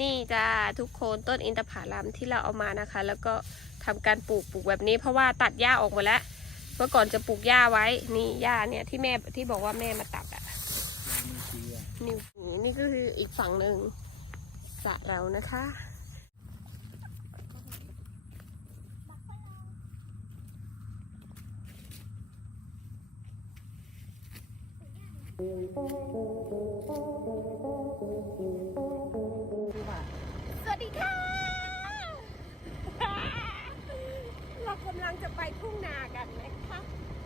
นี่จ้าทุกคนต้นอินทผลัมที่เราเอามานะคะ แล้วก็ทำการปลูกปลูกแบบนี้ เพราะว่าตัดหญ้าออกหมดแล้ว เมื่อก่อนจะปลูกหญ้าไว้ นี่หญ้าเนี่ยที่แม่ที่บอกว่าแม่มาตัดอะนี่นี่ก็คืออีกฝั่งหนึ่งสระเรานะคะส ทุ่งนากันนะคะ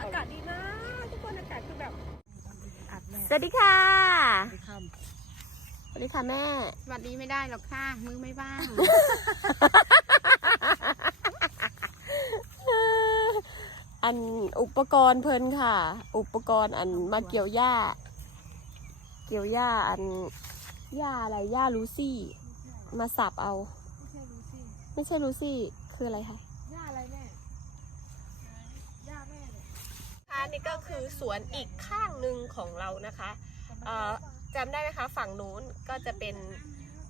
อากาศดีมากทุกคนอากาศคือแบบอัดแม่สวัสดีค่ะไปทสวัสดีค่ะแม่ สวัสดีไม่ได้หรอกค่ะ มือไม่บ้าง อันอุปกรณ์เพลินค่ะ อุปกรณ์อันมาเกี่ยวหญ้า เกี่ยวหญ้าอันหญ้าอะไรหญ้าลูซี่ มาสับเอา ไม่ใช่รู้สิไม่ใช่ลูซี่ คืออะไรคะ ย่าอะไรแม่ย่าแม่เนี่ย อั นนี้ก็คือสวนอีกข้างหนึ่งของเรานะคะเอ่อจำได้ไหมคะฝั่งนู้นก็จะเป็น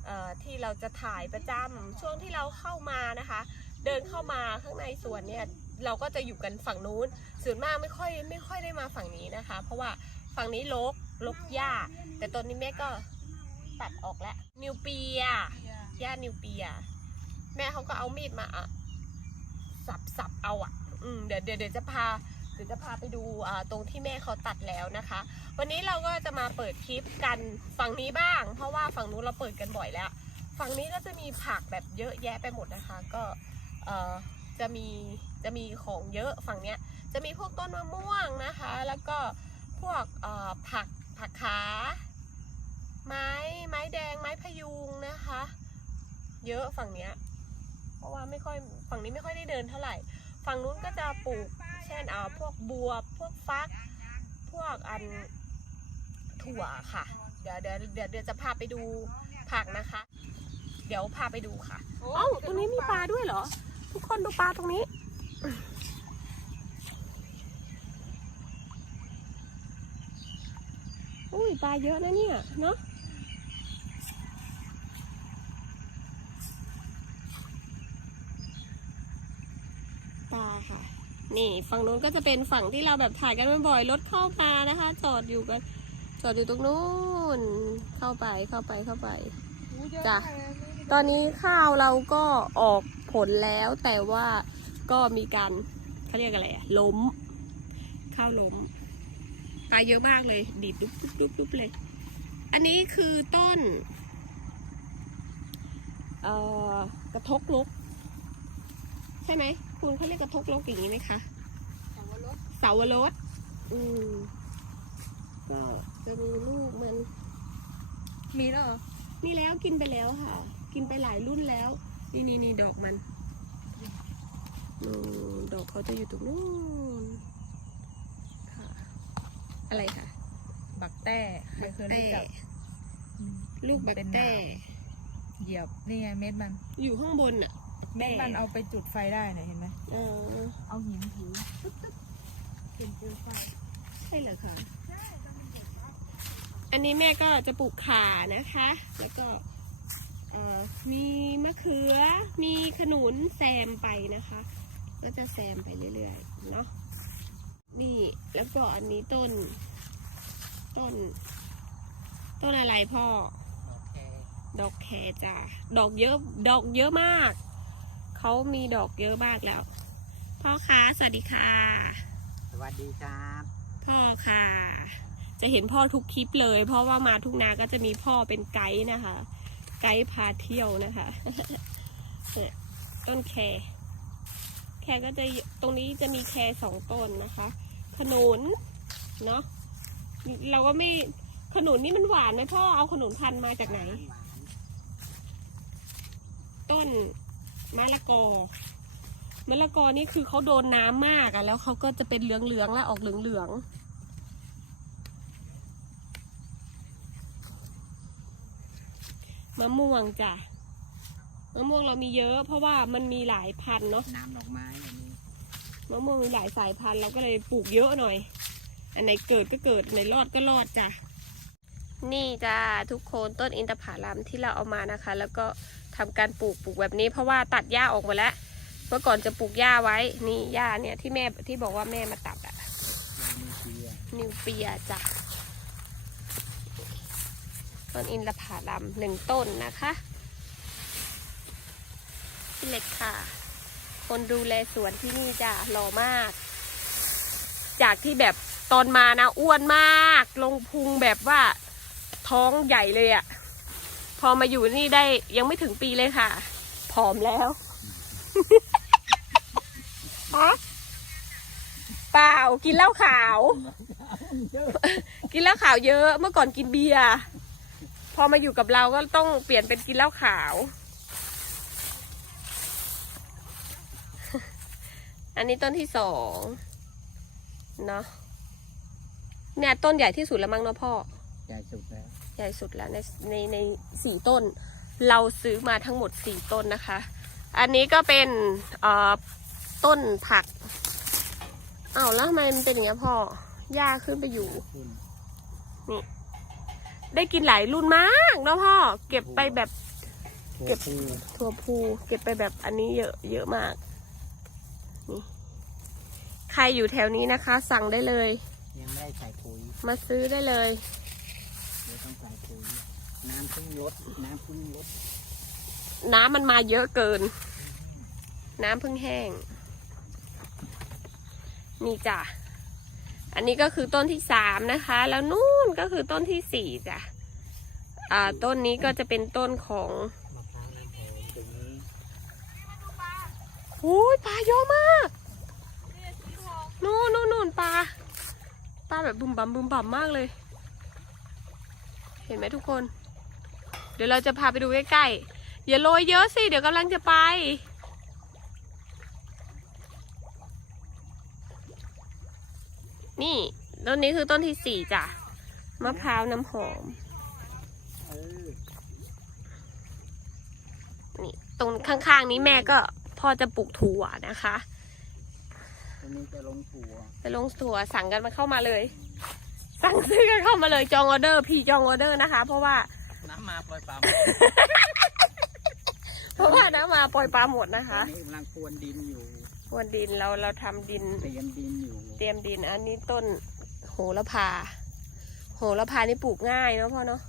เอ่อที่เราจะถ่ายประจำช่วงที่เราเข้ามานะคะ เดินเข้ามาข้างในสวนเนี่ยเราก็จะอยู่กันฝั่งนู้นส่วนมากไม่ค่อยไม่ค่อยได้มาฝั่งนี้นะคะ เพราะว่าฝั่งนี้ลกลกหญ้า แต่ตอนนี้แม่ก็ตัดออกแล้วนิวเปียหญ้านิวเปีย แม่เขาก็เอามีดมาอะสับสับเอาอะ อืมเดี๋ยวเดี๋ยวเดี๋ยวจะพาเดี๋ยวจะพาไปดูตรงที่แม่เขาตัดแล้วนะคะ วันนี้เราก็จะมาเปิดคลิปกันฝั่งนี้บ้าง เพราะว่าฝั่งนู้นเราเปิดกันบ่อยแล้ว ฝั่งนี้ก็จะมีผักแบบเยอะแยะไปหมดนะคะ ก็จะมีจะมีของเยอะฝั่งเนี้ย จะมีพวกต้นมะม่วงนะคะ แล้วก็พวกผักผักขาไม้ไม้แดงไม้พยุงนะคะ เยอะฝั่งเนี้ยเพราะว่าไม่ค่อยฝั่งนี้ไม่ค่อยได้เดินเท่าไหร่ ฝั่งนู้นก็จะปลูกเช่นอ่าพวกบัวพวกฟัก พวกอันถั่วค่ะ เดี๋ยวเดี๋ยวเดี๋ยวเดี๋ยวจะพาไปดูผักนะคะ เดี๋ยวพาไปดูค่ะเอ้าตรงนี้มีปลาด้วยเหรอ ทุกคนดูปลาตรงนี้ อุ้ยปลาเยอะนะเนี่ยเนาะ ปลาค่ะ นี่ฝั่งนู้นก็จะเป็นฝั่งที่เราแบบถ่ายกันบ่อยๆรถเข้ามานะคะจอดอยู่กันจอดอยู่ตรงนู้นเข้าไปเข้าไปเข้าไปจ้ะตอนนี้ข้าวเราก็ออกผลแล้วแต่ว่าก็มีการเขาเรียกอะไรอะล้ม ข้าวล้มปลาเยอะมากเลย ดีดดุ๊บดุ๊บดุ๊บดุ๊บเลย อันนี้คือต้น เอ่อกระทกลกใช่ไหม คุณเขาเรียกกระทกลกอย่างนี้ไหมคะสาวรสเสาวรสอืมก็จะมีลูกมัน มีแล้วเหรอนี่แล้วกินไปแล้วค่ะ กินไปหลายรุ่นแล้ว นี่นี่นี่ดอกมันนู่นดอกเขาจะอยู่ตรงนู้นค่ะ อะไรคะบักแต้ใครเคยรู้จักลูกบักเป็นหแต้นามเหยียบนี่ไงเม็ดมัน อยู่ข้างบนอะ เม็ดมันเอาไปจุดไฟได้เนี่ยเห็นไหมเออเอาหินถูเป็นเปลวไฟใช่เหรอคะอันนี้แม่ก็จะปลูกข่านะคะ แล้วก็เอ่อมีมะเขือ มีขนุนแซมไปนะคะ ก็จะแซมไปเรื่อยๆเนาะนี่แล้วก็อันนี้ต้น ต้น ต้นอะไรพ่อ ดอกแครจ้ะดอกเยอะ ดอกเยอะมาก เขามีดอกเยอะมากแล้ว พ่อคะสวัสดีค่ะ สวัสดีครับ พ่อค่ะ จะเห็นพ่อทุกคลิปเลย เพราะว่ามาทุกนาก็จะมีพ่อเป็นไกด์นะคะ ไกด์พาเที่ยวนะคะเนี่ยต้นแครแครก็จะตรงนี้จะมีแครสองต้นนะคะ ขนุนเนาะเราก็ไม่ขนุนนี่มันหวานไหมพ่อเอาขนุนพันธุ์มาจากไหนหวานต้น มะละกอมะละกอนี่คือเขาโดนน้ำมากอะแล้วเขาก็จะเป็นเหลืองๆแล้วออกเหลืองๆมะม่วงจ้ะมะม่วงเรามีเยอะ เพราะว่ามันมีหลายพันธุ์เนาะน้ำดอกไม้อย่างนี้มะม่วงมีหลายสายพันธุ์เราก็เลยปลูกเยอะหน่อย อันไหนเกิดก็เกิดอันไหนรอดก็รอดจ้ะ นี่จ้าทุกคนต้นอินทผลัมที่เราเอามานะคะ แล้วก็ทำการปลูกปลูกแบบนี้ เพราะว่าตัดหญ้าออกหมาแล้ว เมื่อก่อนจะปลูกหญ้าไว้นี่หญ้าเนี่ยที่แม่ที่บอกว่าแม่มาตัดอะนิวเปียจ้ะต้นอินทผลัมหนึ่งต้นนะคะพี่เล็กค่ะ คนดูแลสวนที่นี่จ้ะหล่อมาก จากที่แบบตอนมานะอ้วนมาก ลงพุงแบบว่า ท้องใหญ่เลยอะพอมาอยู่นี่ได้ยังไม่ถึงปีเลยค่ะผอมแล้วฮะเปล่ากินเหล้าขาว กินเหล้าขาวเยอะเมื่อก่อนกินเบียร์พอมาอยู่กับเราก็ต้องเปลี่ยนเป็นกินเหล้าขาว อันนี้ต้นที่สองเนาะเนี่ยต้นใหญ่ที่สุดแล้วมั้งเนาะพ่อ ใหญ่สุดแล้ว ใหญ่สุดแล้วในในในสี่ต้น เราซื้อมาทั้งหมดสี่ต้นนะคะ อันนี้ก็เป็นเอ่อต้นผักอ้าวแล้วทำไมมันเป็นอย่างเงี้ยพ่อหญ้าขึ้นไปอยู่ขึ้นได้กินหลายรุ่นมากเนาะพ่อ เก็บไปแบบตัวเก็บผู้ถั่วพูเก็บไปแบบอันนี้เยอะเยอะมากนี่ใครอยู่แถวนี้นะคะ สั่งได้เลย ยังไม่ได้ใส่ปุ๋ยมาซื้อได้เลย เดี๋ยวต้องใส่ปุ๋ยน้ำเพึ่งลดน้ำเพึ่งลดน้ำมันมาเยอะเกิน น้ำเพิ่งแห้ง นี่จ้ะ อันนี้ก็คือต้นที่สามนะคะ แล้วนู่นก็คือต้นที่สี่จ้ะ อ่า ต้นนี้ก็จะเป็นต้นของมะพร้าวน้ำหอมตรงนี้โอ้ยปลาเยอะมากนู่นนู่นนู่นปลา ปลาแบบบุมบัมบุมบัมมากเลย เห็นไหมทุกคน เดี๋ยวเราจะพาไปดูใกล้ๆอย่าโรยเยอะสิเดี๋ยวกำลังจะไป นี่ต้นนี้คือต้นที่สี่จ้ะมะพร้าวน้ำหอมเออนี่ตรงข้างๆนี้แม่ก็พ่อจะปลูกถั่วนะคะตรงนี้จะลงถั่วไปลงถั่วสั่งกันมาเข้ามาเลย สั่งซื้อกันเข้ามาเลยจองออเดอร์ พี่จองออเดอร์นะคะ เพราะว่า น้ำมาปล่อยปลาเพราะว่าน้ำมาปล่อยปลาหมดนะตอคะนนี้กำลังพรวนดินอยู่พรวนดินเราเราทำดิน เตรียมดินอยู่เตรียมดินอันนี้ต้นโหระพา โหระพานี่ปลูกง่ายเนาะพ่อเนาะ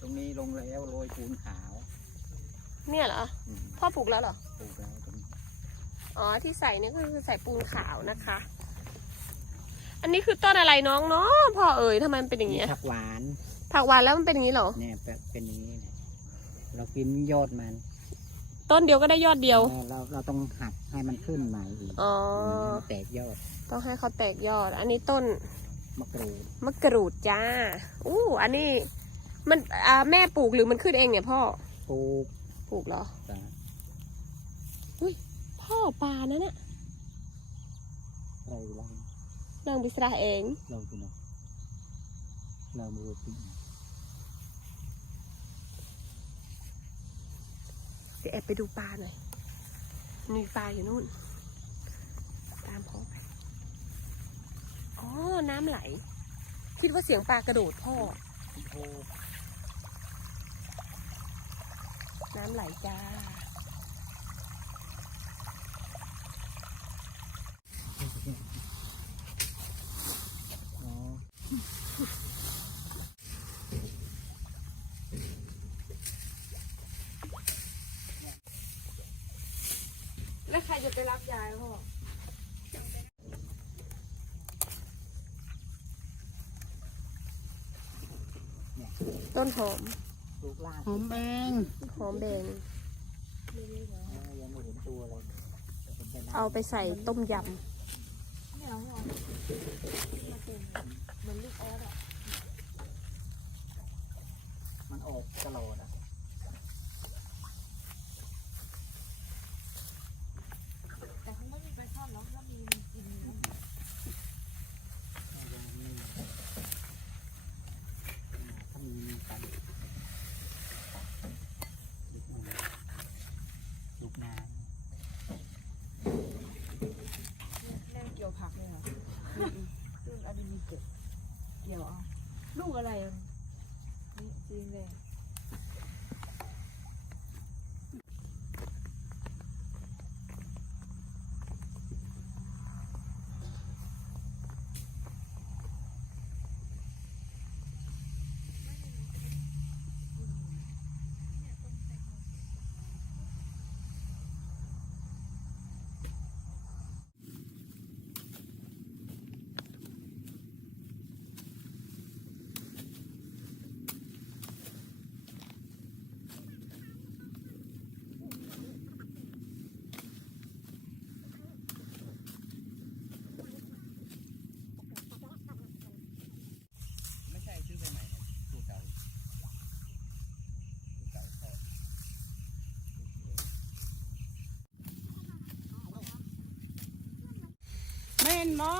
ตรงนี้ลงแล้วโรยปูนขาวเนี่ยเหรออืมพ่อปลูกแล้วเหรอปลูกแล้วตรงนี้ อ๋อที่ใส่นี่ก็คือใส่ปูนขาวนะคะ อันนี้คือต้นอะไรน้องเนาะพ่อเอ๋ยทำไมมันเป็นอย่างเงี้ยผักหวาน ผักหวานแล้วมันเป็นอย่างนี้เหรอเนี่ยแบบเป็นอย่างนี้เนี่ยเรากินยอดมัน ต้นเดียวก็ได้ยอดเดียวเออเราเราต้องหักให้มันขึ้นใหม่อีกอ๋อมแตกยอด ต้องให้เขาแตกยอด อันนี้ต้นมะกรูดมะกรูดจ้าอู้อันนี้มันอ่าแม่ปลูกหรือมันขึ้นเองเนี่ยพ่อ ปลูก ปลูกเหรอจ้ะ พ่อปลานะเนี่ยเราลองนางบิสราเองลองดูหน่อยเรามือปีเดี๋ยวแอบไปดูปลาหน่อยมีปลาอยู่นู่น ตามพ่อไปอ๋อ น้ำไหล คิดว่าเสียงปลากระโดดพ่อโอ้น้ำไหลจ้า อ๋อ แล้วใค รจะไปรับยายพ่อต้นหอมปลูกลากหอมแบงหอมแดงเออยังไม่เห็นตัวเลยเป็นไปด้เอาไปใส่ต้มยเนี่ยเหรอพี่อ๋อมาเต็มเหมือนลูกออสอะมันออกตลอดอะ เดี๋ยวลูกอะไรนี่จริงเลย แม่นบ่